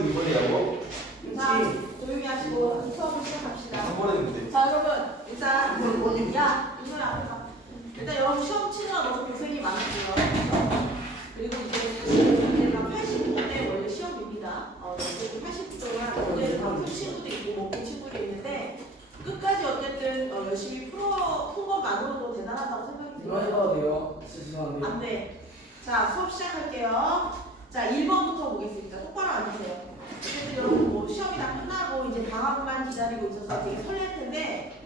번에 2번이라고? 자, 조용히 하시고 수업을 시작합시다. 3번 했는데. 자, 여러분 일단 야, 이거야 앞에서. 일단 여러분 시험 치느라 너무 고생이 많았고요. 그리고 이제 80분에 원래 시험입니다. 80분 동안 오늘 푼 친구도 있고 못 푼 친구도 있는데 끝까지 어쨌든 열심히 푼 것만으로도 대단하다고 생각이 들어요. 들어가도 돼요? 죄송한데. 안 돼. 자, 수업 시작할게요. 자, 1번부터 보겠습니다. 똑바로 앉으세요. 어쨌든 여러분 뭐 시험이 다 끝나고 이제 방학만 기다리고 있어서 되게 설렐 텐데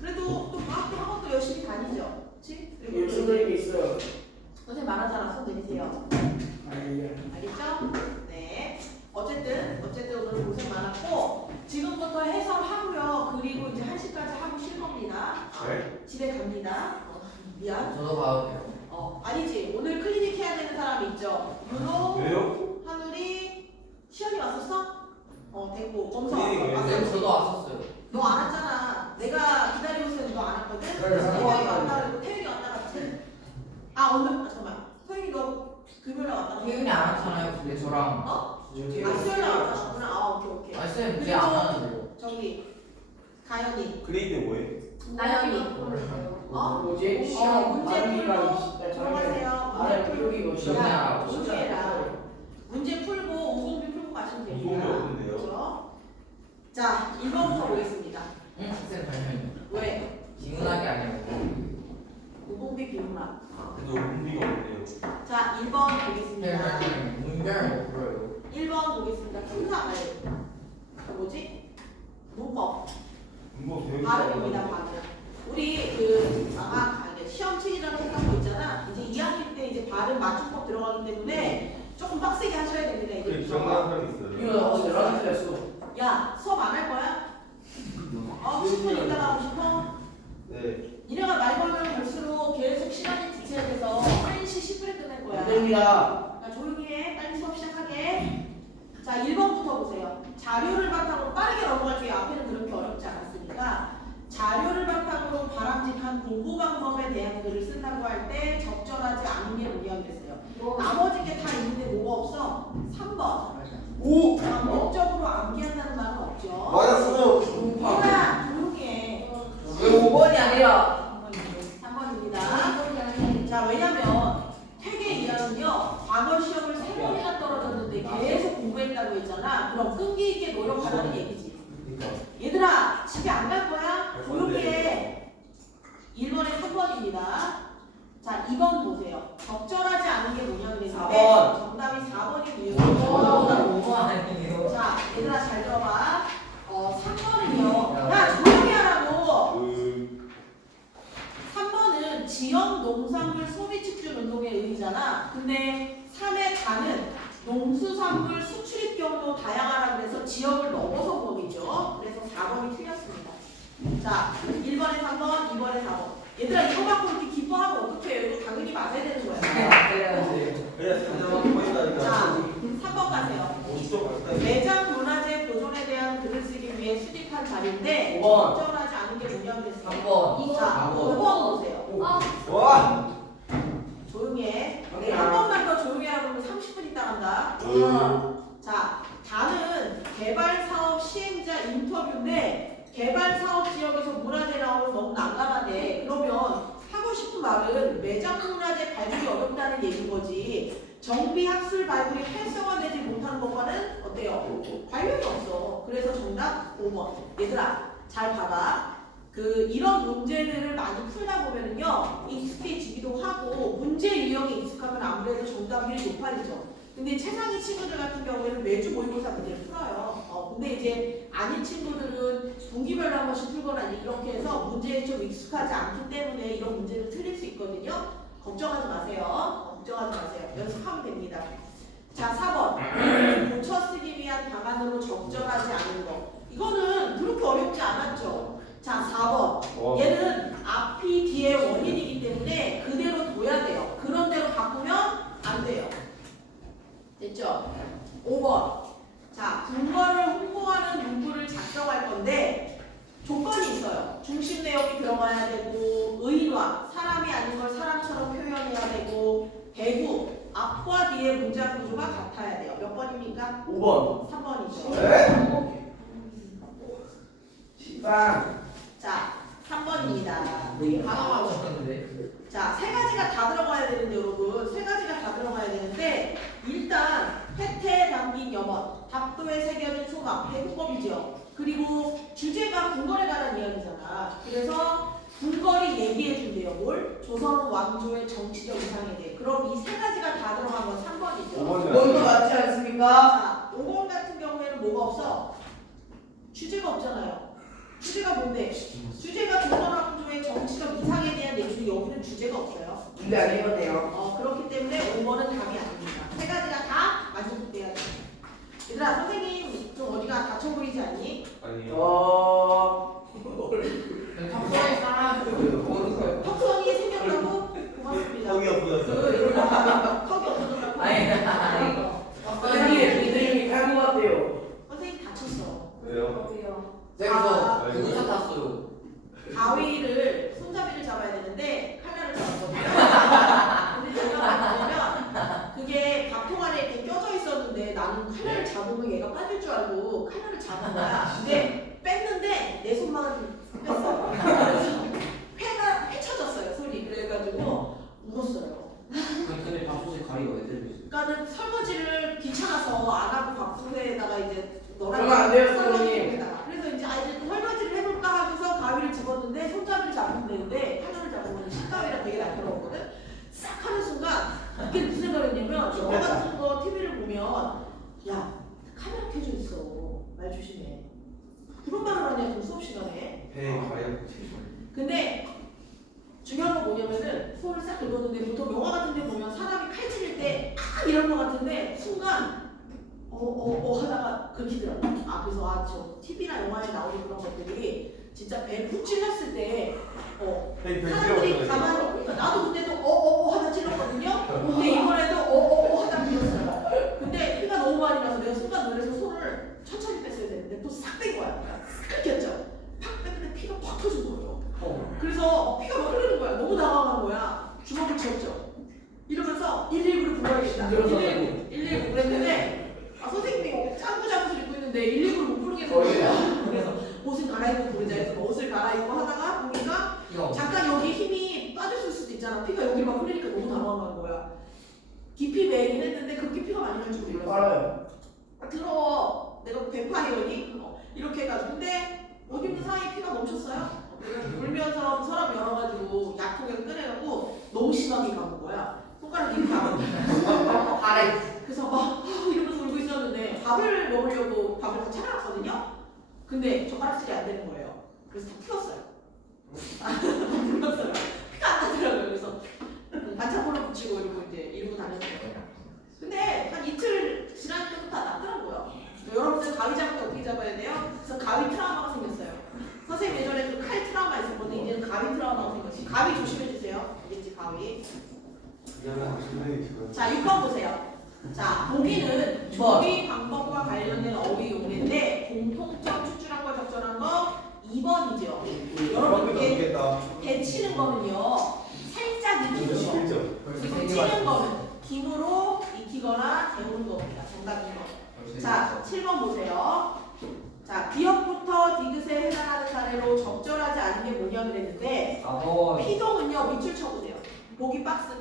그래도 또 방학도 학원도 열심히 다니죠. 그치? 그리고 요즘 게 있어요. 선생님 말하잖아. 손 내리세요. 알겠죠? 네. 어쨌든 오늘 고생 많았고 지금부터 해설하고요. 그리고 이제 1시까지 하고 쉴 겁니다. 네? 집에 갑니다. 미안. 저도 가도 돼요. 아니지. 오늘 클리닉 해야 되는 사람 있죠? 윤호, 왜요? 한울이, 시연이 왔었어? 됐고. 검사 클리닉 왜 왔어. 쌤 저도 왔었어요. 너 안 왔잖아. 내가 기다리고 있었는데 너 안 왔거든? 네, 태경이 네. 왔다 그러고 태경이 왔다 갔지? 오늘? 잠깐만. 소영이 너 금요일에 왔다 갔지? 태윤이 안 왔잖아요. 근데 저랑. 수요일에 왔다 갔구나. 오케이. 아 쌤, 이제 안 왔는데요. 저기 가연이, 그레이드 뭐해? 나연이. 뭐지? 시험 문제 아름이랑 풀고 들어가세요. 아래 문제 비록이 뭐 시험이 야, 하라고. 문제라. 문제 풀고 오공비 풀고 가시면 됩니다. 오공비 없는데요? 그렇죠? 자, 1번부터 보겠습니다. 응, 쌤 잠시만요. 왜? 지문학이 아니고. 오공비 비문학. 근데 공비가 없네요. 자, 1번 보겠습니다. 문제를 못 풀어요. 1번 보겠습니다. 풍사 뭐지? 문법. 뭐 배우기 발음입니다. 발음. 우리 시험 치기라고 생각하고 있잖아. 이제 2학기 때 이제 발음 맞춤법 들어가기 때문에 조금 빡세게 하셔야 됩니다. 그래, 이제. 기억나는 사람 있어요. 이거 어제 연락 드렸어. 야, 수업 안 할 거야? 10분 있다가 하고 싶어? 네. 니네가 말 걸면 걸수록 계속 시간이 지체돼서 1시 10분에 끝낼 거야. 안 됩니다. 자, 조용히 해. 빨리 수업 시작하게. 자, 1번부터 보세요. 자료를 바탕으로 빠르게 넘어갈게요. 앞에는 그렇게 어렵지 않았으니까. 자료를 바탕으로 바람직한 공부 방법에 대한 글을 쓴다고 할 때 적절하지 않은 게 문제가 됐어요. 나머지 게 다 있는데 뭐가 없어? 3번. 오! 반복적으로 암기한다는 말은 없죠. 맞았어요. 뭐야? 조용히 해. 왜 5번이 아니라? 3번입니다. 자, 왜냐면 회계 이하는요 과거 시험을 3번이나 떨어졌는데 계속 공부했다고 했잖아. 그럼 끈기 있게 노력하라는 얘기지. 얘들아 집에 안 갈 거야? 조용히 해. 1번에 3번입니다. 자, 2번 보세요. 적절하지 않은 게 뭐냐면 되는데 4번. 정답이 4번이 이유예요. 5번 아니에요. 자, 얘들아 잘 들어봐. 3번은요. 야, 조용히 하라고. 3번은 지역 농산물 소비 측준 운동의 의미잖아. 근데 3의 가는 농수산물 수출입 경로 다양하라 그래서 지역을 넘어서 범위죠. 그래서 4번이 틀렸습니다. 자, 1번에 3번, 2번에 4번. 얘들아 이거 갖고 이렇게 기뻐하면 어떡해요? 이거 당연히 맞아야 되는 거야. 그냥 상대방 보인다니까. 자, 3번 가세요. 50점 갈까? 매장 문화재 보존에 대한 글을 쓰기 위해 수집한 자료인데 5번. 적절하지 않은 게 뭐냐면 됐어요. 3번. 자, 5번 보세요. 와! 조용히 해. 아니야. 한 번만 더 조용히 하고 30분 있다 간다. 자, 다는 개발사업 시행자 인터뷰인데 개발사업 지역에서 문화재 나오면 너무 난감하대. 그러면 하고 싶은 말은 매장 문화재 발굴이 어렵다는 얘기인 거지. 정비 학술 발굴이 활성화되지 못하는 것과는 어때요? 관련이 없어. 그래서 정답 5번. 얘들아 잘 봐봐. 이런 문제들을 많이 풀다 보면은요 익숙해지기도 하고 문제 유형이 익숙하면 아무래도 정답률이 높아지죠. 근데 최상위 친구들 같은 경우에는 매주 모의고사 문제를 풀어요. 근데 이제 아닌 친구들은 분기별로 한 번씩 풀거나 이렇게 해서 문제에 좀 익숙하지 않기 때문에 이런 문제를 틀릴 수 있거든요. 걱정하지 마세요. 걱정하지 마세요. 연습하면 됩니다. 자, 4번. 고쳐 쓰기 위한 방안으로 적절하지 않은 거. 이거는 그렇게 어렵지 않았죠. 자, 4번. 얘는 앞이 뒤에 원인이기 때문에 그대로 둬야 돼요. 그런 대로 바꾸면 안 돼요. 됐죠? 5번. 자, 궁궐을 홍보하는 문구를 작성할 건데 조건이 있어요. 중심 내용이 들어가야 되고 의인화, 사람이 아닌 걸 사람처럼 표현해야 되고 대구, 앞과 뒤의 문장 구조가 같아야 돼요. 몇 번입니까? 5번. 3번이죠. 네? 시방. 자, 3번입니다. 네, 하나만 적었는데. 자, 세 가지가 다 들어가야 되는데 여러분, 세 가지가 다 들어가야 되는데 일단 혜태 담긴 염원, 답도에 새겨진 소감, 배구법이죠. 그리고 주제가 궁궐에 관한 이야기잖아. 그래서 궁궐이 얘기해 준대요. 뭘? 조선 왕조의 정치적 이상에 대해. 그럼 이 세 가지가 다 들어간 건 3번이죠. 5번도 맞지 않습니까? 자, 5번 같은 경우에는 뭐가 없어? 주제가 없잖아요. 주제가 뭔데? 주제가 조선 왕조의 정치적 이상에 대한 내용이 여기는 주제가 없어요. 근데 아니거든요. 그렇기 때문에 5번은 답이 아닙니다. 세 가지가 다 만족돼야 돼. 얘들아, 선생님 좀 어디가 다쳐 보이지 않니? 아니요. 턱선에 쌓아줘요. 턱선이 생겼다고? 고맙습니다. 턱이 없어졌어요. 턱이 없어졌다고? 아니. 선생님, 이들이 탈것 같아요. 선생님 다쳤어. 왜요? 쌤저 누구차 탔어요? 가위를 손잡이를 잡아야 되는데 칼날을 잡았거든요. 근데 제가 뭐냐면 그게 밥통 안에 이렇게 껴져 있었는데 나는 칼날을 잡으면 얘가 빠질 줄 알고 칼날을 잡은 거야. 근데 뺐는데 내 손만 뺐어요. 그래서 회가 헤쳐졌어요 손이. 그래가지고 울었어요. 근데 밥솥에 가위가 왜 들어있어요? 그러니까는 설거지를 귀찮아서 안 하고 밥솥에다가 이제 그러면 안 돼요, 설거지에다가. 그래서 이제 이제 설거지를 해볼까 하면서 가위를 집었는데 손잡이를 잡으면 되는데 칼날을 잡으면 식가위랑 되게 날카로웠거든. 싹 하는 순간 이게 무슨 생각을 했냐면 영화 같은 거 TV를 보면 야 카메라 켜져 있어 말 조심해 그런 말을 하냐 좀 수업 시간에. 배에 가요. 근데 중요한 건 뭐냐면은 손을 싹 긁었는데 보통 영화 같은 데 보면 사람이 칼 찔릴 때 이럴 것 같은데 순간 하다가 긁히더라고. 그래서 저 TV나 영화에 나오는 그런 것들이 진짜 배 푹 찔렸을 때 사람들이 가만히 나도 그때도 하다 찔렀거든요. 근데 이번에도 하다 찔렸어요. 근데 피가 너무 많이 나서 내가 순간 놀라서 손을 천천히 뺐어야 되는데 또 싹 뺀 거야. 싹 긁혔죠. 팍 뺐는데 피가 팍 터진 거예요. 그래서 피가 막 흐르는 거야. 너무 당황한 거야. 주먹을 쥐었죠. 이러면서 119를 불러야겠다. 119 그랬는데 선생님이 짱구 잠옷을 입고 있는데 119를 못 부르겠는 그래서 옷을 갈아입고 부르자 해서 옷을 갈아입고 하다가 보니까 잠깐 여기 힘이 빠졌을 수도 있잖아. 피가 여기 막 흐르니까 너무 당황한 거야. 깊이 매긴 했는데 그렇게 피가 많이 날 줄 몰랐어. 알아요. 더러워. 내가 뱀파이어니? 이렇게 해가지고 근데 옷 입는 사이에 피가 멈췄어요. 울면서 서랍 열어가지고 약통에서 꺼내갖고 너무 심하게 감은 거야. 손가락 이렇게 감은 거야. 그래서 막 이러면서 울고 있었는데 밥을 먹으려고 밥을 다 차려놨거든요. 근데 젓가락질이 안 되는 거예요. 그래서 다 풀었어요. 풀었어요. 피가 안 나더라고요. 그래서 반창고를 붙이고 이러고 이제 이러고 다녔어요. 근데 한 이틀 지나니까 또 다 낫더라고요. 여러분들 가위 잡을 때 어떻게 잡아야 돼요? 그래서 가위 트라우마가 생겼어요. 선생님 예전에 그 칼 트라우마 있었거든요. 이제는 가위 트라우마가 생겼어요. 가위 조심해주세요. 알겠지 가위. 자 6번 보세요. 자 보기는 조리 방법과 관련된 어휘 용례인데 공통점 추출한 거 적절한 거 2번이죠. 여러분 이게 데치는 거는요 살짝 익히죠. 그리고 찌는 거는 김으로 익히거나 데우는 겁니다. 정답 2번. 자 7번 보세요. 자 기억부터 디귿에 해당하는 사례로 적절하지 않은 게 뭐냐 그랬는데 피동은요 밑줄 쳐보세요. 보기 박스.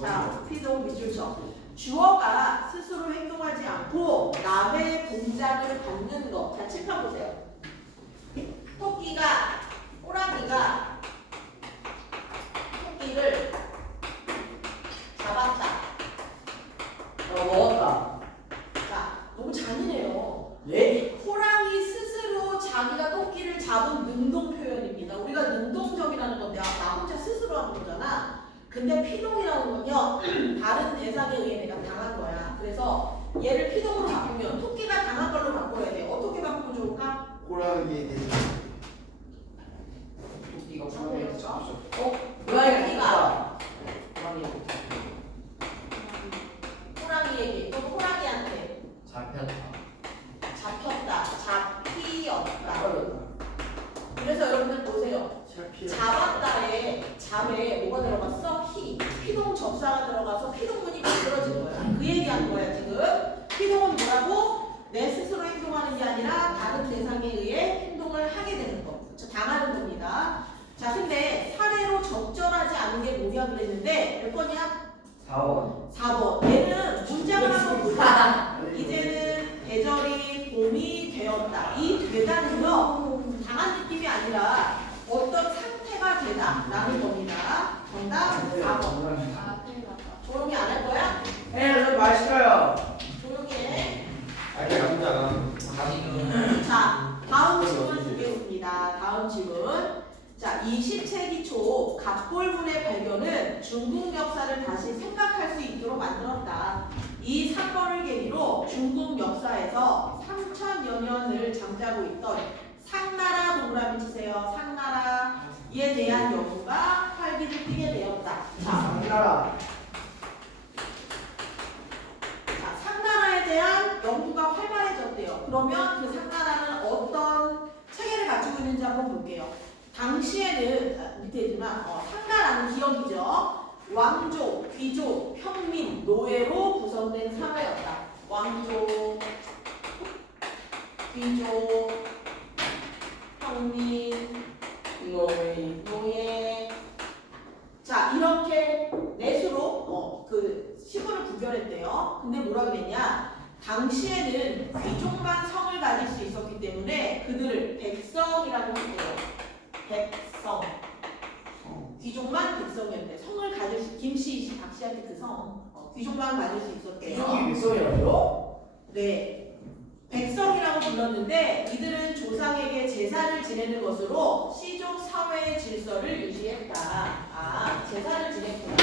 자 피동 밑줄 쳐. 주어가 스스로 행동하지 않고 남의 동작을 받는 것. 자 7편 보세요. 토끼가 호랑이가 토끼를 잡았다. 먹었다. 자 너무 잔인해요. 예? 호랑이 스스로 자기가 토끼를 잡은 능동 표현입니다. 우리가 능동적이라는 건데 나 혼자 스스로 하는 거잖아. 근데 피동이라는 건요 다른 대상에 의해 내가 당한 거야. 그래서 얘를 피동으로 바꾸면 토끼가 당한 걸로 바꿔야 돼. 어떻게 바꾸면 좋을까? 호랑이에 대해서 토끼가 호랑이가 호랑이에게 또 호랑이한테 잡혔다, 잡히었다. 그래서 여러분들 보세요. 잡았다에 잡에 뭐가 들어갔어? 피동 접사가 들어가서 피동문이 행동이 만들어진 거야. 그 얘기하는 거야 지금. 행동은 뭐라고? 내 스스로 행동하는 게 아니라 다른 대상에 의해 행동을 하게 되는 거. 당하는 겁니다. 자, 근데 사례로 적절하지 않은 게 뭐냐 그랬는데 몇 번이야? 4번. 4번. 얘는 문장을 한번 보자. 이제는 계절이 봄이 되었다. 이 되다는요, 당한 느낌이 아니라 어떤 상태가 되다라는 겁니다. 정답 4번. 조용히 안 할 거야? 네, 저 마실까요? 조용히 해. 아니 남자. 자, 다음 질문 보겠습니다. 다음 질문. 자, 20세기 초 갑골문의 발견은 중국 역사를 다시 생각할 수 있도록 만들었다. 이 사건을 계기로 중국 역사에서 3000여 년을 잠자고 있던 상나라 동그라미 치세요. 상나라에 대한 연구가 활기를 띠게 되었다. 자, 상나라. 상나라에 대한 연구가 활발해졌대요. 그러면 그 상나라는 어떤 체계를 가지고 있는지 한번 볼게요. 당시에는 밑에 있지만 상나라는 기업이죠. 왕족, 귀족, 평민, 노예로 구성된 사회였다. 왕족, 귀족, 평민, 노예. 자, 이렇게 넷으로 그 시군을 구별했대요. 근데 뭐라 그랬냐? 당시에는 귀족만 성을 가질 수 있었기 때문에 그들을 백성이라고 했대요. 백성. 귀족만 백성이었대. 성을 가질 수, 김씨, 박씨한테 그 성. 귀족만 가질 수 있었대요. 귀족이 백성이라고요? 네. 백성이라고 불렀는데 이들은 조상에게 제사를 지내는 것으로 시족 사회의 질서를 유지했다. 아, 제사를 지냈구나.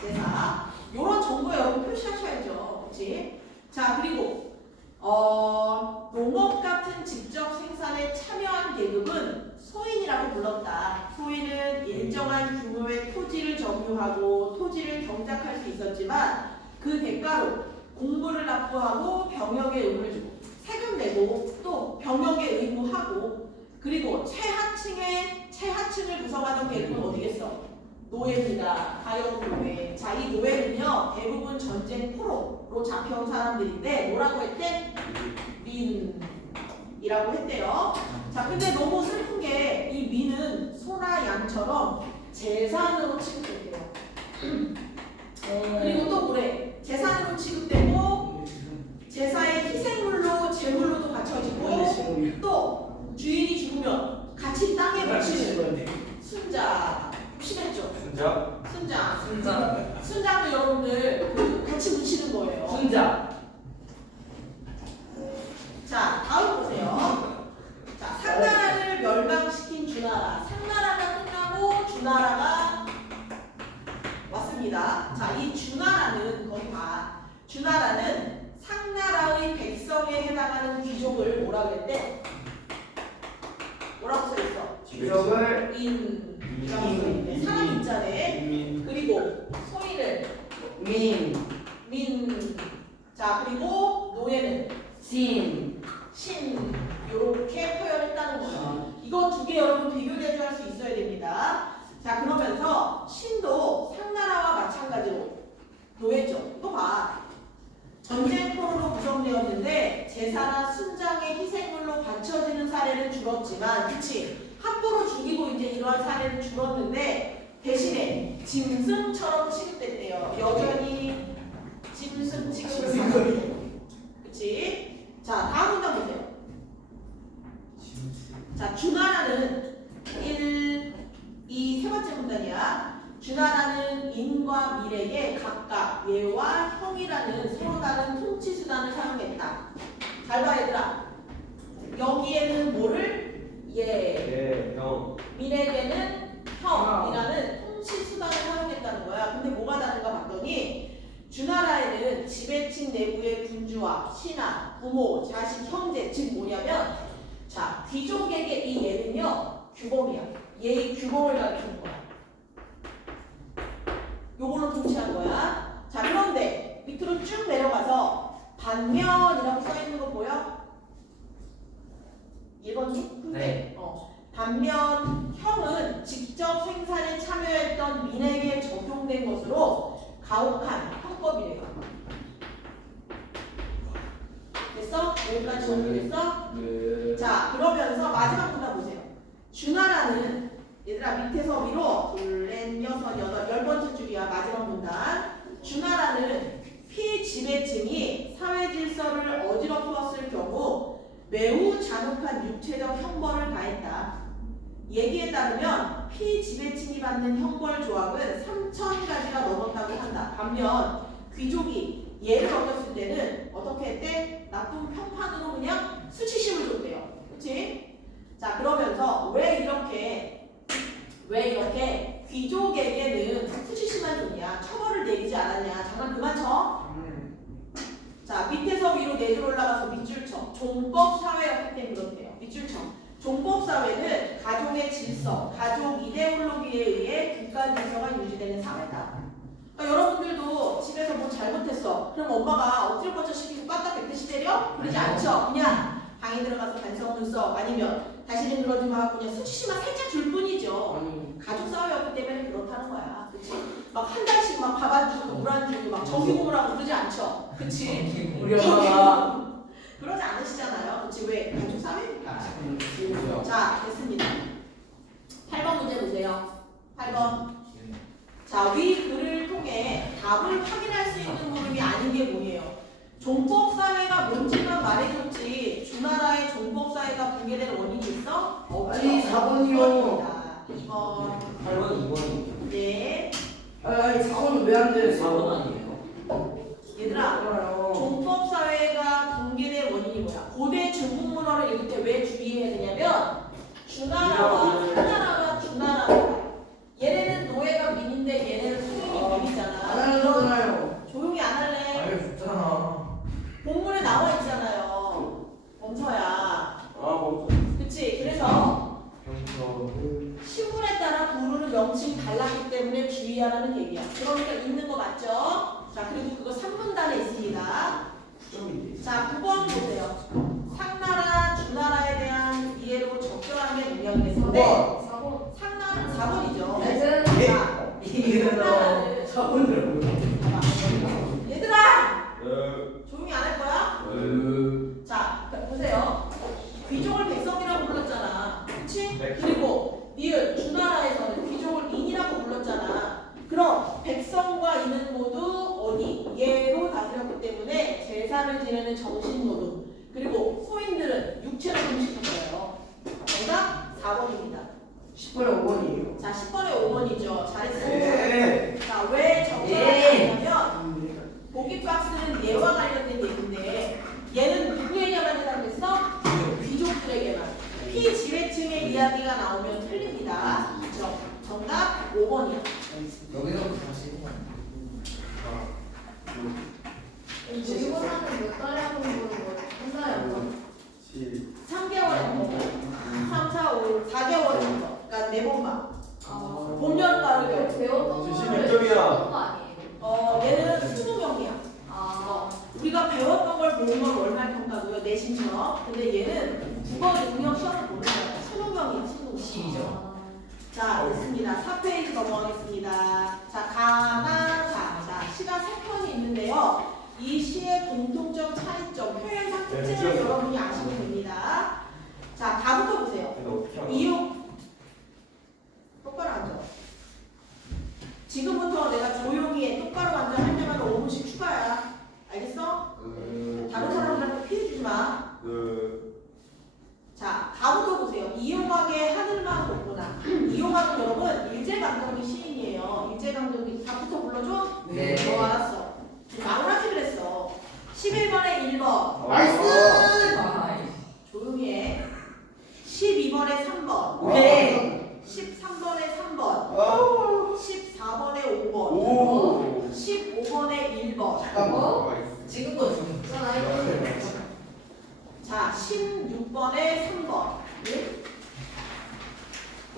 제사. 요런 정보 여러분 표시하셔야죠. 그치? 자, 그리고 농업 같은 직접 생산에 참여한 계급은 소인이라고 불렀다. 소인은 일정한 규모의 토지를 점유하고 토지를 경작할 수 있었지만 그 대가로 공부를 납부하고 병역에 의무를 주고 세금 내고 또 병역에 의무하고 그리고 최하층을 구성하던 계급은 어디겠어? 노예입니다. 가용 노예. 자, 이 노예는요 대부분 전쟁 포로로 잡혀온 사람들인데 뭐라고 했대? 민이라고 했대요. 자, 근데 너무 슬픈 게 이 민은 소나 양처럼 재산으로 취급됐대요. 그리고 또 뭐래? 재산으로 취급되고 제사의 희생물로 제물로도 바쳐지고 또 주인이 죽으면 같이 땅에 묻히는 순자. 무시했죠? 진짜? 순장도 여러분들 같이 묻히는 거예요. 순자. 자, 다음 보세요. 자, 상나라를 멸망시킨 주나라. 상나라가 끝나고 주나라가 왔습니다. 자, 이 주나라는 거기 봐. 주나라는 상나라의 백성에 해당하는 귀족을 뭐라 그랬대? 뭐라고 써있어? 귀족을 인이라고 써있대. 사람 인자네. 그리고 소인을 민. 자, 그리고 노예는 신 요렇게 표현했다는 거예요. 이거 두 개 여러분 비교대조할 수 있어야 됩니다. 자, 그러면서 신도 상나라와 마찬가지로 노예죠. 이거 봐. 전쟁 포로로 구성되었는데 제사나 순장의 희생물로 바쳐지는 사례는 줄었지만, 그치? 함부로 죽이고 이제 이러한 사례는 줄었는데 대신에 짐승처럼 취급됐대요. 여전히 짐승 취급을 받았대요. 그치? 자, 다음 문장 보세요. 자, 주나라는 이 세 번째 문단이야. 주나라는 인과 밀에게 각각 예와 형이라는 서로 다른 통치 수단을 사용했다. 잘 봐, 얘들아. 여기에는 뭐를? 예. 형. 밀에게는 형이라는 통치 수단을 사용했다는 거야. 근데 뭐가 다른가 봤더니 주나라에는 지배층 내부의 군주와 신하, 부모, 자식, 형제, 즉 뭐냐면 자, 귀족에게 이 예는요 규범이야. 예의 규범을 가르치는 거야. 요걸로 통치한 거야. 자, 그런데 밑으로 쭉 내려가서 반면이라고 써있는 거 보여? 1번이? 네. 반면 형은 직접 생산에 참여했던 민에게 적용된 것으로 가혹한 형법이래요. 됐어? 여기까지 정리됐어? 네. 자, 그러면서 마지막 문단 보세요. 준하라는 얘들아 밑에서 위로 둘, 넷, 여섯, 여덟, 10번째 줄이야. 마지막 문단. 준하라는 피지배층이 사회 질서를 어지럽혔을 경우 매우 잔혹한 육체적 형벌을 가했다. 얘기에 따르면 피지배층이 받는 형벌 조항은 3,000가지가 넘었다고 한다. 반면 귀족이 예를 어겼을 때는 어떻게 했대? 나쁜 평판으로 그냥 수치심을 줬대요. 그치? 자, 그러면서 왜 이렇게 귀족에게는 수치심만 줬냐? 처벌을 내리지 않았냐? 장난 그만 쳐. 자, 밑에서 위로 4줄 올라가서 밑줄 쳐. 종법 사회였기 때문에 그렇대요. 밑줄 쳐. 종법 사회는 가족의 질서, 가족 이데올로기에 의해 국가 질서가 유지되는 사회다. 그러니까 여러분들도 집에서 뭐 잘못했어. 그럼 엄마가 엎드려 뻗쳐 시키고 까딱 뱉듯이 때려? 그러지 않죠. 그냥 방에 들어가서 반성 눈썹 아니면 다시는 그러지 마. 그냥 수치심만 살짝 줄 뿐이죠. 아니. 가족 사회였기 때문에 그렇다는 거야. 그치? 막 한 달씩 막 밥 안 주고 물 안 주고 막 정기공을 하고 그러지 않죠. 그치? 우리 엄마가 그러지 않으시잖아요. 그치? 왜? 가족 사회니까. 친구야. 자, 됐습니다. 8번 문제 보세요. 8번. 자, 위 글을 통해 답을 확인할 수 있는 물음이 아닌 게 뭐예요? 종법사회가 뭔지만 말해줬지 주나라의 종법사회가 붕괴되는 원인이 있어? 없죠. 아니, 4번이요. 2번. 8번 2번이 네. 아니 4번은 왜 안 돼? 4번 아니에요? 얘들아, 종법사회가 붕괴된 원인이 뭐야? 고대 중국 문헌을 읽을 때 왜 주의해야 되냐면 주나라와 하나라와 주나라와 얘네는 노예가 민인데 얘네는 소인이 안 민이잖아. 하는 거잖아요. 조용히 안 할래? 알려줬잖아. 본문에 나와 있잖아요. 멈춰야. 아, 뭐. 그치? 그래서 경서. 신문에 따라 부르는 명칭이 달랐기 때문에 주의하라는 얘기야. 그러니까 있는 거 맞죠? 자, 그리고 그거 3문단에 있습니다. 9점인데. 자, 9번 보세요. 상나라, 주나라에 대한 이해로 적절한 게 문양이겠는데 상나라는 4번이죠. 자, 이거는 4번을 얘들아! 네. 조용히 안 할 거야? 네. 자, 보세요. 귀족을 백성이라고 불렀잖아. 그치? 네. 그리고 니은, 주나라에서는 귀족을 인이라고 불렀잖아. 그럼 백성과 인은 모두 어디? 예로 다스렸기 때문에 제사를 지내는 정신노동. 그리고 소인들은 육체노동 시켰어요. 정답 4번입니다. 10번에 5번이에요. 자, 10번에 5번이죠. 잘했어요. 네. 자, 왜 적절하냐면 보기 박스는 얘와 관련된 얘기인데 얘는 누구에게만 해당됐어? 귀족들에게만. 피지배층의 이야기가 나오면 틀립니다. 그렇죠? 정답 5번이야. 여기서 다시 모의고사는 몇 달에 하는 거예요? 한 달에 한 번? 7. 3개월에 한 번. 3, 4, 5, 4개월에 한 번. 그러니까 4번만. 아, 봄여름 가을 배웠던 지금 거를 16점이야. 배웠던 거 아니에요? 얘는 20명이야. 아, 우리가 배웠던 걸 보는 건 월말 평가고요. 내신처럼. 근데 얘는 국어 능력 시험을 보는 거야. 20명이야. 20명. 10이죠. 자, 됐습니다. 4페이지 넘어가겠습니다. 자, 가나, 자, 시가 3편이 있는데요. 이 시의 공통점, 차이점, 표현상 특징을 네, 여러분이 아시면 됩니다. 자, 가부터 보세요. 근데 어떻게 알아? 이용. 똑바로 앉아. 지금부터 내가 조용히 해. 똑바로 앉아 할 때마다 5분씩 추가야. 알겠어? 다른 사람들한테 피해 주지 마. 자, 가부터 보세요. 이용학의 하늘만 돋구나. 이용학은 여러분 일제강점기 시인이에요. 일제강점기 다부터 불러줘? 네. 알았어. 말을 하지 그랬어. 11번에 1번. 아이. 조용히 해. 12번에 3번. 오케이. 13번에 3번. 아. 14번에 5번. 오. 15번에 1번. 잠깐만. 찍은 거 좀. 나 이거 자, 16번에 3번. 네?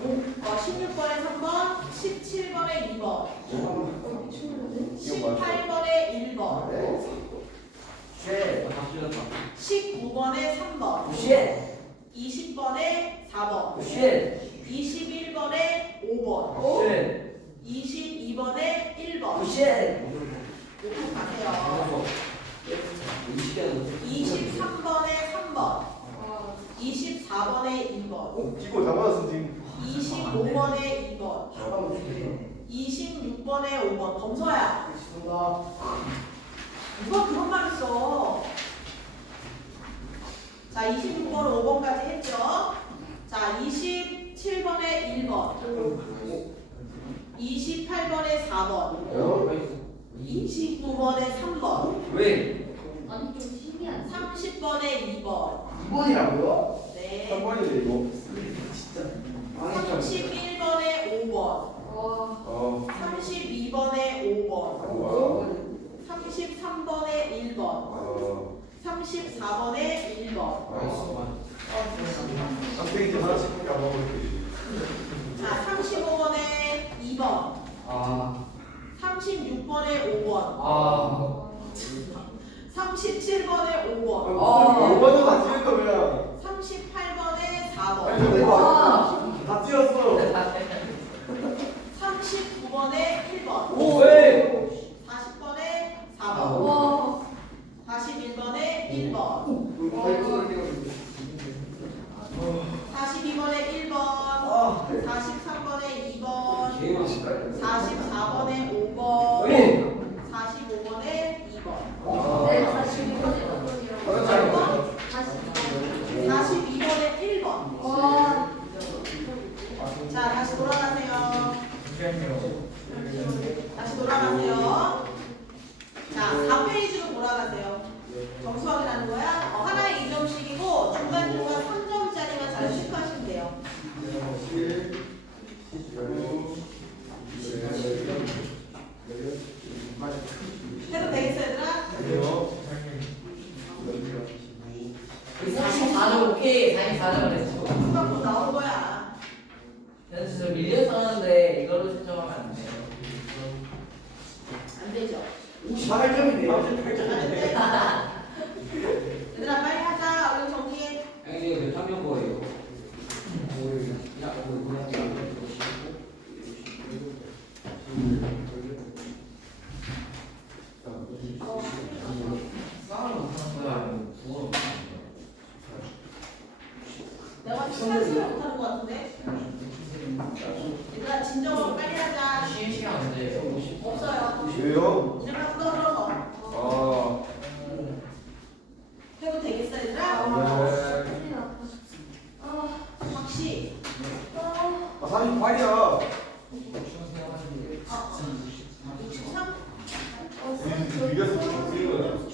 16번에 3번, 17번에 2번, 18번에 1번, 쉣. 다 틀렸다. 19번에 3번, 쉣. 20번에 4번, 쉣. 21번에 5번, 쉣. 22번에 1번. 쉣. 이렇게 가세요. 23번 24번에 2번, 이거 다 맞았어 지금. 25번에 2번, 잠깐만. 26번에 5번. 범서야, 알겠습니다. 누가 그런 말 했어? 자, 26번, 5번까지 했죠? 자, 27번에 1번, 28번에 4번, 29번에 3번, 왜? 아니 좀 신기한. 30번에 2번. 2번이라고요? 네. 3번이네 이거. 진짜. 31번에 5번, 어. 32번에 5번, 와. 33번에 1번, 어. 34번에 1번. 깜짝이야 하나씩 까먹을게. 자, 35번에 2번, 아. 36번에 5번, 아. 37번에 5번, 5번도 다 찍을 거면. 38번에 아니 4번, 내가 다 찍었어. 39번에 1번, 오, 왜? 40번에 4번, 와. 41번에 1번, 42번에 1번, 아. 43번에 2번, 개인 맛있다. 44번에 5번, 왜? 45번에 2번, 네, 다시 이번에 어떠세요? 다시. 42번에 1번. 와. 자, 다시 돌아가세요. 다시 돌아가세요. 자, 4페이지로 돌아가세요. 점수 확인하는 거야? 하나에 2점씩이고 중간중간 3점짜리만 잘 체크하시면 돼요. 해도 되겠어, 얘들아? 44점 오케이. 44점 됐어. 금방 또 나온 거야. 그래서 밀려서 하는데 이걸로 채점하면 안 돼요. 안 되죠? 58점이네요. 얘들아, 빨리 하자. 얼른 정리해. 이게 몇 학년 거예요? 싸움을 못하는 거야? 아니면 구호를 못하는 내가 시간수를 못하는 거 같은데? 얘들아, 진정하고 빨리 거야? 하자. 쉬는 시간 안 돼요. 없어요. 왜요? 이제만 떠들어서. 아. 해도 되겠어, 얘들아? 네. 확시. 아 38이야. 63? 이겼어 지금.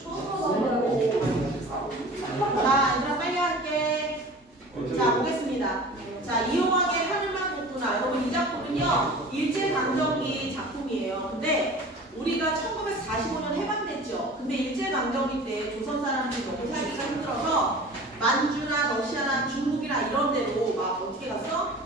자, 얘들아, 빨리 할게. 자, 보겠습니다. 자, 이용하게 하늘만 돋구나. 여러분, 이 작품은요, 일제강점기 작품이에요. 근데 우리가 1945년 해방됐죠. 근데 일제강점기 때 조선 사람들이 너무 살기가 힘들어서 만주나 러시아나 중국이나 이런 데로 막 어떻게 갔어?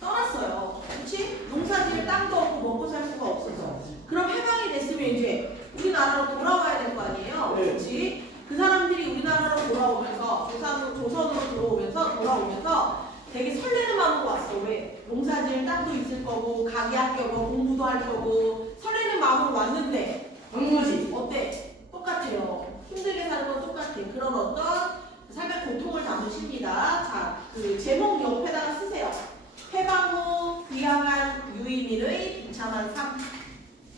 떠났어요. 그렇지? 농사지을 땅도 없고 먹고 살 수가 없어서. 그럼 해방이 됐으면 이제 우리나라로 돌아와야 될 거 아니에요? 네. 그렇지? 그 사람들이 우리나라로 돌아오면서 조선으로 돌아오면서 되게 설레는 마음으로 왔어. 왜? 농사지을 땅도 있을 거고 가게 학교고 공부도 할 거고 설레는 마음으로 왔는데 황무지. 어때? 똑같아요. 힘들게 사는 건 똑같아. 그런 어떤 삶의 고통을 담은 시입니다. 자, 그 제목 옆에다가 쓰세요. 해방 후 귀향한 유이민의 비참한 삶.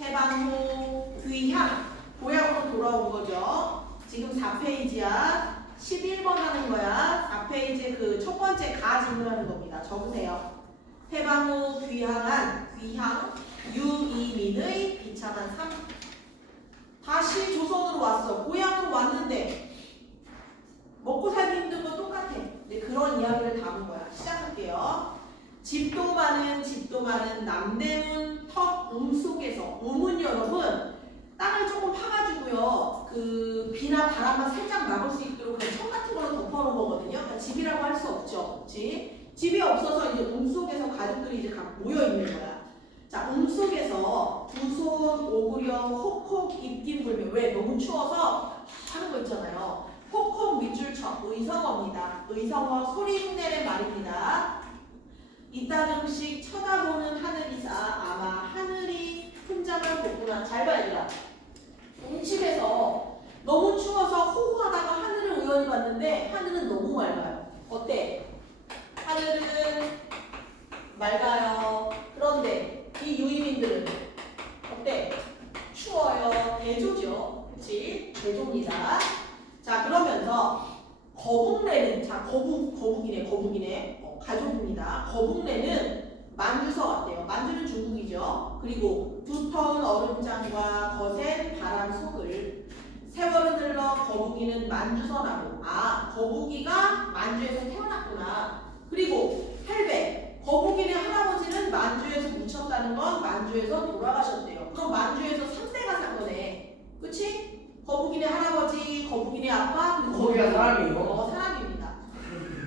해방 후 귀향. 고향으로 돌아온 거죠. 지금 4페이지야. 11번 하는 거야. 4페이지 그 첫 번째 가 질문하는 겁니다. 적으세요. 해방 후 귀향 유이민의 비참한 삶. 다시 조선으로 왔어. 고향으로 왔는데 먹고 살기 힘든 건 똑같아. 네, 그런 이야기를 담은 거야. 시작할게요. 집도 많은 남대문 턱 속에서 우문 여러분 땅을 조금 파가지고요. 그 비나 바람만 살짝 막을 수 있도록 그냥 청 같은 걸로 덮어놓은 거거든요. 그러니까 집이라고 할 수 없죠. 그치? 집이 없어서 이제 속에서 가족들이 이제 각 모여 있는 거야. 자, 속에서 두 손 오구려 혹혹 입김 불며. 왜? 너무 추워서 하는 거 있잖아요. 혹혹 밑줄 쳐. 의성어입니다. 의성어 소리 흉내낸 말입니다. 이따금씩 쳐다보는 하늘이사 아마 하늘이 혼자만 보구나. 잘 봐야 돼요. 집에서 너무 추워서 호호하다가 하늘을 우연히 봤는데 하늘은 너무 맑아요. 어때? 됩니다. 자, 그러면서 거북래는, 자, 거북이네. 가족입니다. 거북래는 만주서 같대요. 만주는 중국이죠. 그리고 두터운 얼음장과 거센 바람 속을 세월은 흘러 거북이는 만주서 나고. 아, 거북이가 만주에서 태어났구나. 그리고 할배, 거북이네 할아버지는 만주에서 묻혔다는 건 만주에서 돌아가셨대요. 그럼 만주에서 3대가 산 거네. 그치? 거북이네 할아버지, 거북이네 아빠, 그리고 거북이가 사람이에요? 사람입니다.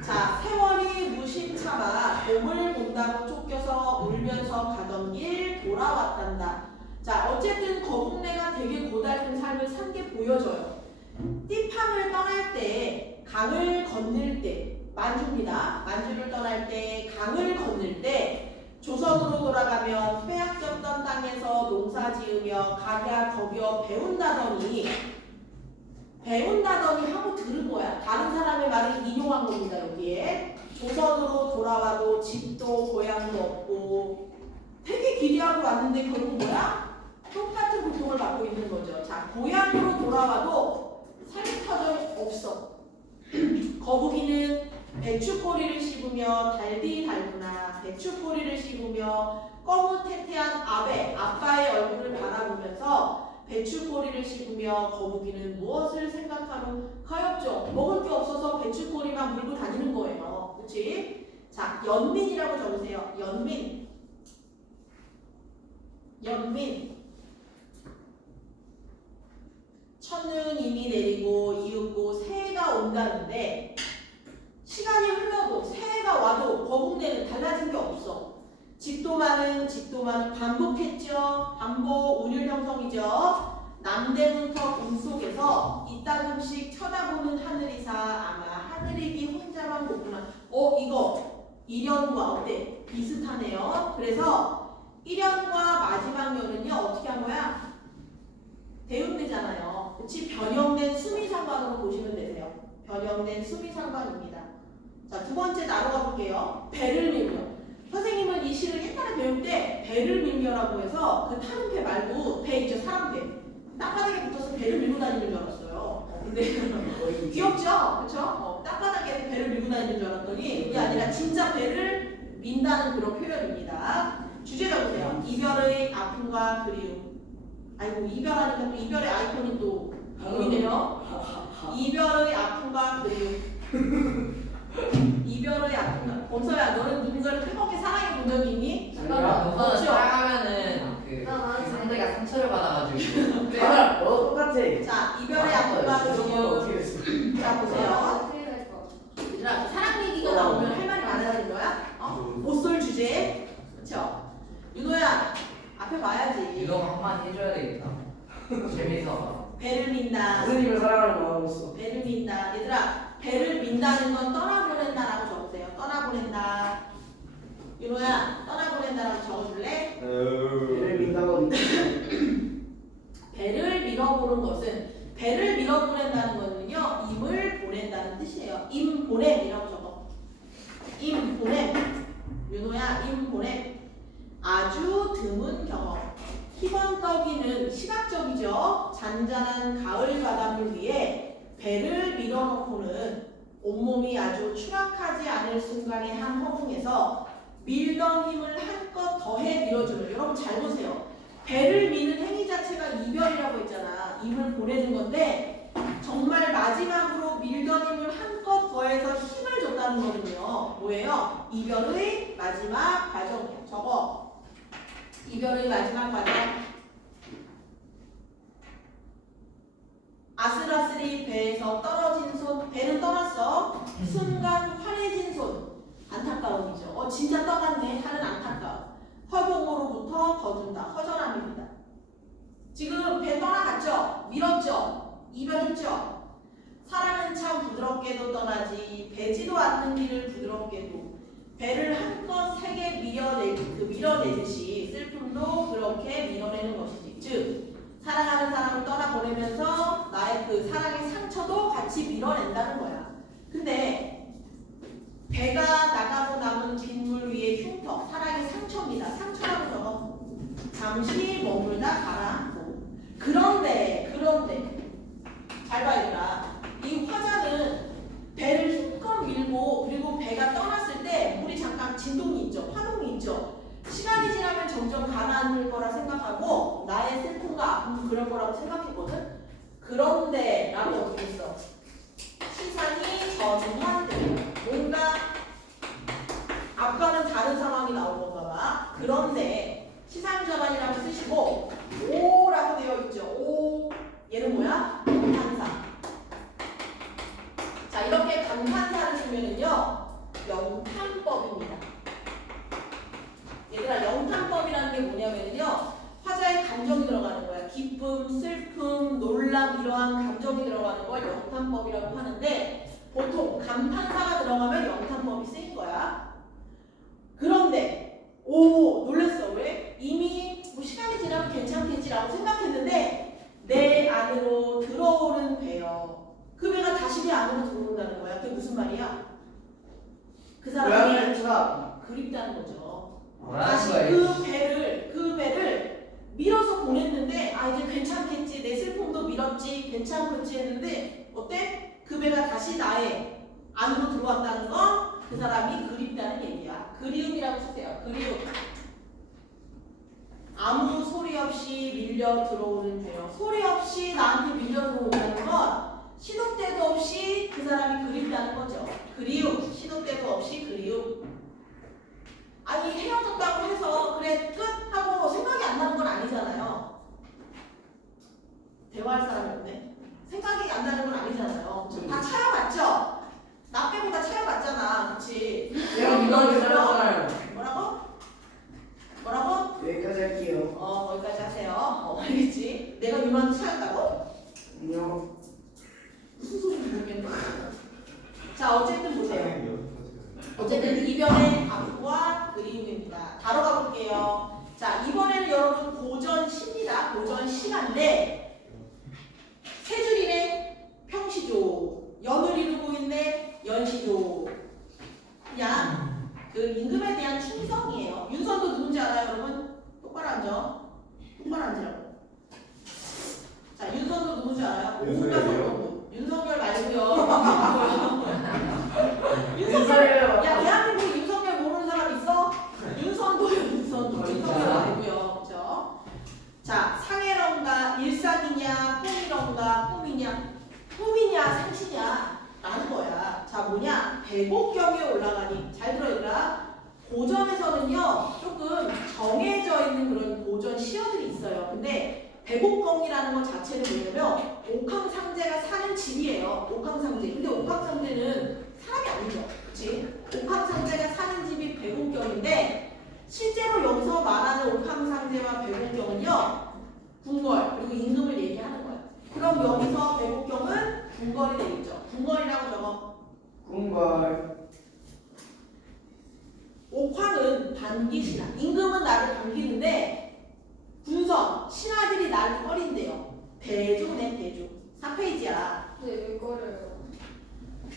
자, 세월이 무심참아 봄을 본다고 쫓겨서 울면서 가던 길 돌아왔단다. 자, 어쨌든 거북네가 되게 고달픈 삶을 산 게 보여져요. 띠팡을 떠날 때, 강을 건널 때, 만주입니다. 만주를 떠날 때, 강을 건널 때, 조선으로 돌아가면 빼앗겼던 땅에서 농사 지으며 각야 거겨 배운다더니 하고 들은 거야. 다른 사람의 말을 인용한 겁니다. 여기에 조선으로 돌아와도 집도 고향도 없고 되게 기대하고 왔는데 결국 뭐야? 똑같은 고통을 받고 있는 거죠. 자, 고향으로 돌아와도 삶의 터전이 없어. 거북이는 배추꼬리를 씹으며 달디 달구나. 배추꼬리를 씹으며 거무태태한 아빠의 얼굴을 바라보면서 배추꼬리를 씹으며 거북이는 무엇을 생각하노? 가엾죠. 먹을 게 없어서 배추꼬리만 물고 다니는 거예요. 그치? 자, 연민이라고 적으세요. 연민. 첫눈 이미 내리고 이윽고 새해가 온다는데 시간이 흘러도 새해가 와도 거북네는 달라진 게 없어. 집도 많은 반복했죠. 반복 운율 형성이죠. 남대문턱 속에서 이따금씩 쳐다보는 하늘이사 아마 하늘이기 혼자만 보구나. 이거 1년과 어때? 비슷하네요. 그래서 1년과 마지막 년은요 어떻게 한 거야? 대운대잖아요. 그치? 변형된 수미상관으로 보시면 되세요. 변형된 수미상관입니다. 자, 두 번째 나눠가 볼게요. 배를 밀며. 선생님은 이 시를 옛날에 배울 때 배를 밀며라고 해서 그 타는 배 말고 배 있죠, 사람 배. 땅바닥에 붙어서 배를 밀고 다니는 줄 알았어요. 근데 귀엽죠? 그쵸? 땅바닥에 배를 밀고 다니는 줄 알았더니 그게 아니라 진짜 배를 민다는 그런 표현입니다. 주제 적으세요. 이별의 아픔과 그리움. 아이고, 이별하니까 또 이별의 아이콘이 또 보이네요. 이별의 아픔과 그리움. 이별의 아픔과. 범서야, 너는 누군가를 뜨겁게 사랑해 본 적이 있니? 우선은 없죠? 사랑하면은 그 상대가 상처를 받아가지고 똑같아. 자, 이별의 아픔과 그리움. 어떻게 됐어? 자, 보세요. 어떻게 될까? 얘들아, 사랑 얘기가 나오면 할 말이 많아지는 거야? 못쏠 주제. 그쵸? 윤호야, 앞에 봐야지. 유도가 한마디 해줘야 되겠다. 재밌어서. 배를 민다. 선생님을 사랑하는 마음으로서. 배를 민다. 얘들아, 배를 민다는 건 떠나보낸다라고 적으세요. 떠나보낸다. 윤호야, 떠나보낸다라고 적어줄래? 얘를 민다고 배를 밀어보는 것은, 배를 밀어보낸다는 것은요, 임을 보낸다는 뜻이에요. 임 보냄이라고 적어. 임 보냄. 윤호야, 임 보냄. 아주 드문 경험. 희번떡이는 시각적이죠. 잔잔한 가을 바람을 위해 배를 밀어놓고는 온몸이 아주 추락하지 않을 순간의 한 허공에서 밀던 힘을 한껏 더해 밀어주는. 여러분 잘 보세요. 배를 미는 행위 자체가 이별이라고 했잖아. 힘을 보내는 건데 정말 마지막으로 밀던 힘을 한껏 더해서 힘을 줬다는 거거든요. 뭐예요? 이별의 마지막 과정이에요. 저거. 이별의 마지막 과정. 아슬아슬이 배에서 떨어진 손. 배는 떠났어. 순간 환해진 손. 안타까움이죠. 진짜 떠났네 하는 안타까움. 허공으로부터 거둔다. 허전함입니다. 지금 배 떠나갔죠? 밀었죠? 이별했죠? 사랑은 참 부드럽게도 떠나지 배지도 않는 길을 부드럽게도. 배를 한껏 세게 밀어내듯이 슬픔도 그렇게 밀어내는 것이지. 즉 사랑하는 사람을 떠나보내면서 나의 그 사랑의 상처도 같이 밀어낸다는 거야. 근데 배가 나가고 남은 빗물 위의 흉터, 사랑의 상처입니다. 상처라고 적어. 잠시 머물다 가라앉고. 그런데 잘 잘 봐, 얘들아. 이 화자는 배를 힘껏 밀고 그리고 배가 떠났을 때 물이 잠깐 진동이 있죠. 파동이 있죠. 시간이 지나면 점점 가라앉을 거라 생각하고 나의 슬픔과 아픔도 그럴 거라고 생각했거든. 그런데 라고 어떻게 했어? 시선이 전환돼. 뭔가 아까는 다른 상황이 나온 건가 봐. 그런데 시상 전환이라고 쓰시고 오라고 되어 있죠. 오. 얘는 뭐야? 감탄사. 자, 이렇게 감탄사를 쓰면은요, 영탄법입니다. 얘들아, 영탄법이라는 게 뭐냐면요, 화자의 감정이 들어가는 거야. 기쁨, 슬픔, 놀람, 이러한 감정이 들어가는 걸 영탄법이라고 하는데, 보통 감탄사가 들어가면 영탄법이 쓰인 거야. 그런데, 오, 놀랬어. 왜? 이미 뭐 시간이 지나면 괜찮겠지라고 생각했는데, 내 안으로 들어오는 배요. 그 배가 다시 내 안으로 들어온다는 거야. 그게 무슨 말이야? 그 사람이 그립다는 거죠. 다시 그 배를 밀어서 보냈는데, 아, 이제 괜찮겠지. 내 슬픔도 밀었지. 괜찮겠지 했는데, 어때? 그 배가 다시 나의 안으로 들어왔다는 건 그 사람이 그립다는 얘기야. 그리움이라고 쓰세요. 그리움. 아무 소리 없이 밀려 들어오는 배요. 소리 없이 나한테 밀려 들어온다는 건 시도 때도 없이 그 사람이 그립다는 거죠. 그리움. 시도 때도 없이 그리움. 아니, 헤어졌다고 해서 그래 끝 하고 생각이 안 나는 건 아니잖아요. 대화할 사람이 없네. 생각이 안 나는 건 아니잖아요. 다 차여봤죠? 나 빼고 다 차여봤잖아. 그치? 내가 민망하게 살았잖아요. 뭐라고? 뭐라고? 여기까지 할게요. 거기까지 하세요. 알겠지? 내가 유만 차였다고? 안녕. 무슨 소리인지 모르겠네. 자, 어쨌든 보세요. 어쨌든 이변의 아픔과 그리움입니다. 다뤄가 볼게요. 자, 이번에는 여러분 고전 시입니다. 고전 시간인데 세 줄이네. 평시조. 연을 이루고 있네. 연시조. 그냥 그 임금에 대한 충성이에요. 윤선도 누군지 알아요, 여러분? 똑바로 앉아. 똑바로 앉으라고. 자, 윤선도 누군지 알아요? 오후가 선거구. 윤석열 말고요. 윤석열. 야, 대한민국에 윤석열 모르는 사람 있어? 윤선도요, 윤선도. 윤석열 말고요. 그죠? 자, 상해론가 일상이냐, 꿈이론가, 꿈이냐, 상시냐 라는 거야. 자, 뭐냐? 배곡경에 올라가니. 잘 들어, 얘들아. 고전에서는요, 조금 정해져 있는 그런 고전 시어들이 있어요. 근데 배곡경이라는 것 자체는 뭐냐면 옥황상제가 사는 집이에요. 옥황상제. 근데 옥황상제는 사람이 아니죠. 그치? 옥황상제가 사는 집이 배곡경인데 실제로 여기서 말하는 옥황상제와 배곡경은요, 궁궐 그리고 임금을 얘기하는 거야. 그럼 여기서 배곡경은 궁궐이 되겠죠. 궁궐이라고 적어. 궁궐. 옥황은 반기신하. 임금은 나를 반기는데 군선, 신하들이 나를 꺼린대요. 대조네, 대조. 4페이지야. 근데 왜 꺼려요?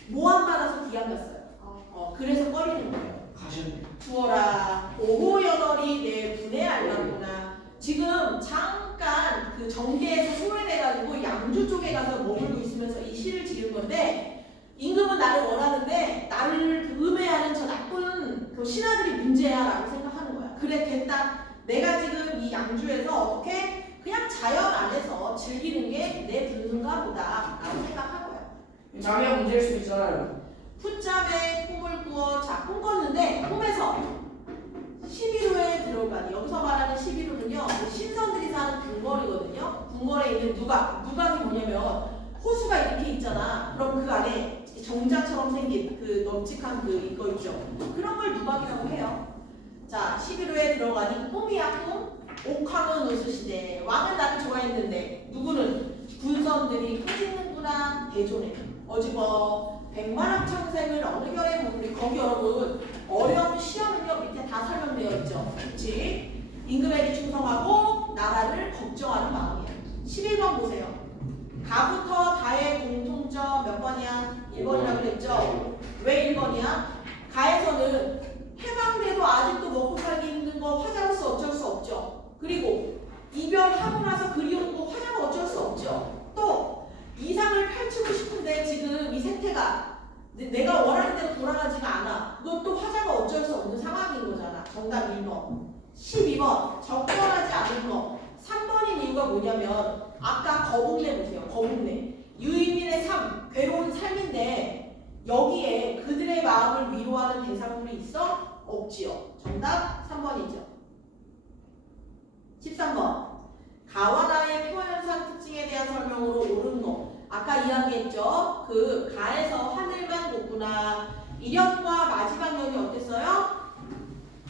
모함받아서 기함겼어요. 그래서 꺼리는 거예요. 가셨네. 주어라 오호연월이 내 분에 알라구나. 지금 잠깐 그 정계에서 소외돼가지고 양주 쪽에 가서 머물고 있으면서 이 시를 지은 건데, 임금은 나를 원하는데 나를 음해하는 저 나쁜 그 신하들이 문제야라고 생각하는 거야. 그래, 됐다. 내가 지금 이 양주에서 어떻게 그냥 자연 안에서 즐기는 게 내 분수인가 보다라고 생각한 거야. 자기가 문제일 수 있잖아요. 풋잠에 꿈을 꾸어. 자, 꿈꿨는데 꿈에서 11호에 들어가니. 여기서 말하는 11호는요, 신선들이 사는 궁궐이거든요. 궁궐에 있는 누각이 뭐냐면 호수가 이렇게 있잖아. 그럼 그 안에 정자처럼 생긴 그 널찍한 그 이거 있죠. 그런 걸 누각이라고 해요. 자, 11호에 들어가니 꿈이야, 꿈. 옥황은 웃으시네. 왕은 나를 좋아했는데 누구는 군선들이 꾸짖는구나. 대조네. 어지버 백만학창생을 어느 결에 머무리. 거기 여러분 어려운 시험은요 밑에 다 설명되어 있죠. 그치? 임금에게 충성하고 나라를 걱정하는 마음이야. 11번 보세요. 가부터 다의 공통점 몇 번이야? 1번이라고 그랬죠? 왜 1번이야? 가에서는 해방돼도 아직도 먹고 살기 힘든 거 화자로서 어쩔 수 없죠. 그리고 이별하고 나서 그리운 거 화자가 어쩔 수 없죠. 또 이상을 펼치고 싶은데 지금 이 생태가 내가 원하는 대로 돌아가지가 않아. 그것도 화자가 어쩔 수 없는 상황인 거잖아. 정답 1번. 12번. 적절하지 않은 거. 3번인 이유가 뭐냐면 아까 거북내 보세요. 거북내. 유의민의 삶, 괴로운 삶인데 여기에 그들의 마음을 위로하는 대상물이 있어? 없지요. 정답 3번이죠. 13번. 가와 나의 표현상 특징에 대한 설명으로 옳은 거. 아까 이야기했죠. 그 가에서 하늘만 높구나. 이력과 마지막 연이 어땠어요?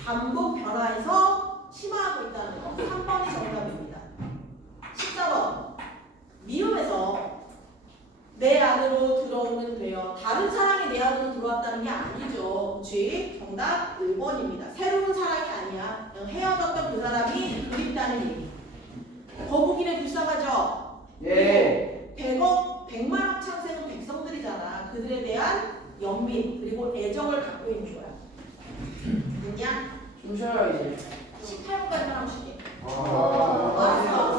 반복 변화해서 심화하고 있다는 거. 3번이 정답입니다. 14번. 미움에서 내 안으로 들어오는 되어 다른 사랑이 내 안으로 들어왔다는 게 아니죠. 그렇지? 정답 5번입니다. 새로운 사랑이 아니야. 그냥 헤어졌던 그 사람이 그립다는 얘기. 거북이네 불쌍하죠? 예. 100만 학창생은 백성들이잖아. 그들에 대한 연민 그리고 애정을 갖고 있는 거야. 됐냐? 좀 쉬어요 이제. 18번까지만 하고 싶게. 아. 알았어.